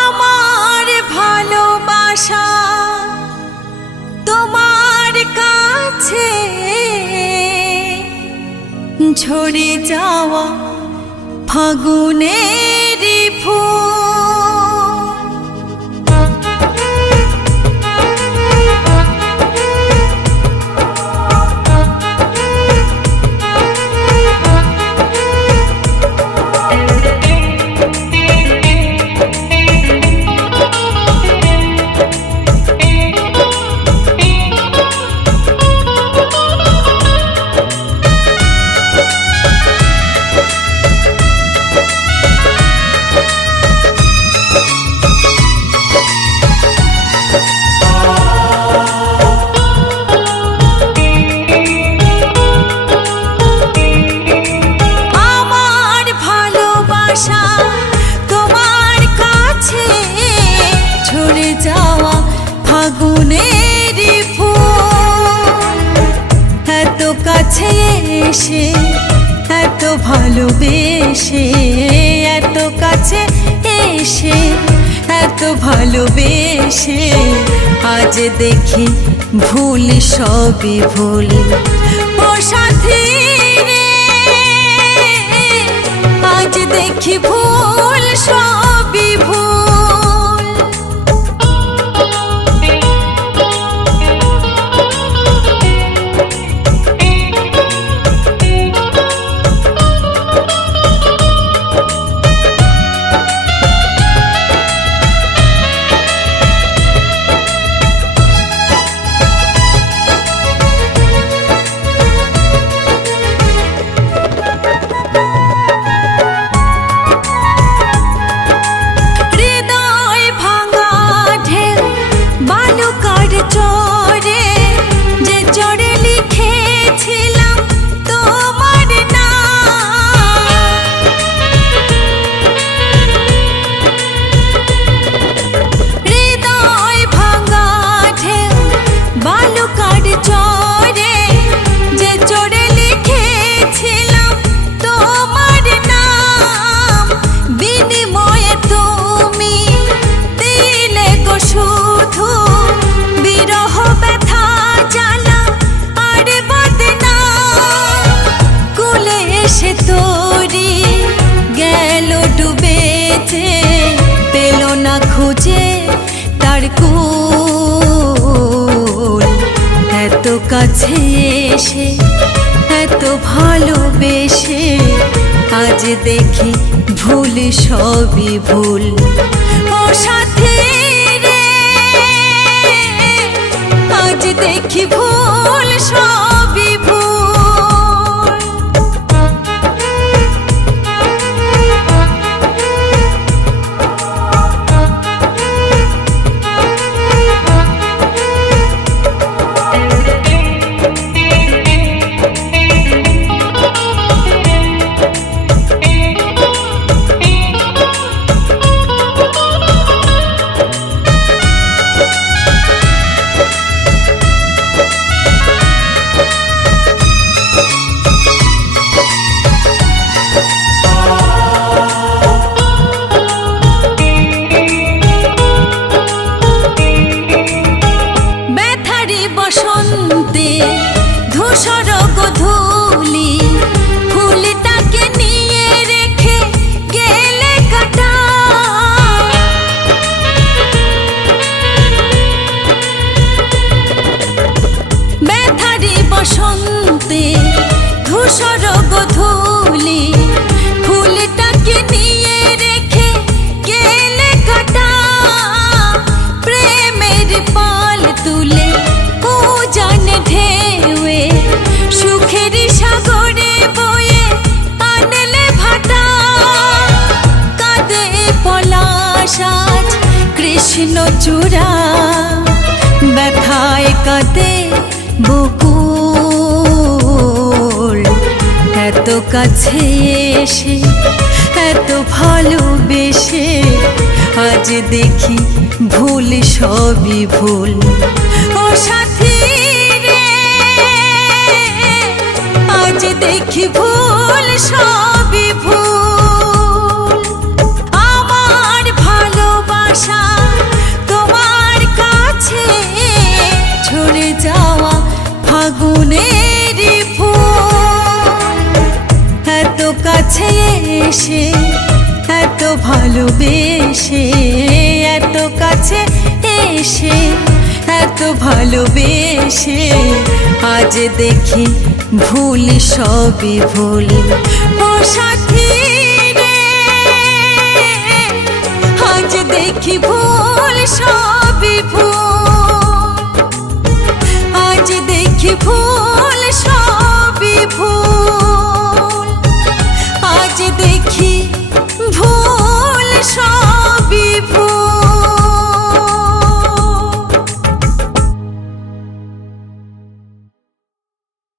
আমার ভালোবাসা তোমার কাছে ঝরে যাওয়া ফাগুনের ফুল। এসে এত ভালোবেসে, এত কাছে এসে এত ভালোবেসে, আজ দেখি ভুল সবই ভুল। ও সাথী রে, আজ দেখি ভুল সবই ভুল। খুঁজে তার কুল, এত কাছে এসে এত ভালোবেসে, আজ দেখি ভুল সবই ভুল। ও সাথী রে, আজ দেখি ভুল সবই ভুল। বসন্তে ধূসর গোধূলি, ফুলটাকে নিয়ে রেখে গেলে কাটা। ব্যথারি বসন্তে ধূসর গোধূলি, ফুলটাকে নিয়ে রেখে গেলে কাটা। প্রেমের পাল তুলে ঢেউয়ে সুখের সাগরে বয়ে আনলে ভাটা। কাঁদে পলাশ আজ কৃষ্ণচূড়া, ব্যথায় কাঁদে বকুল। এত কাছে এসে এত ভালোবেসে, আজ দেখি ভুল সবই ভুল। ও সাথী রে, আজ দেখি ভুল সবই ভুল। এসে এত ভালোবেসে এত কাছে এসে এত ভালোবেসে আজ দেখি ভুল সবই ভুল ও সাথী রে আজ দেখি ভুল সবই ভুল আজ দেখি ভুল সবই ভুল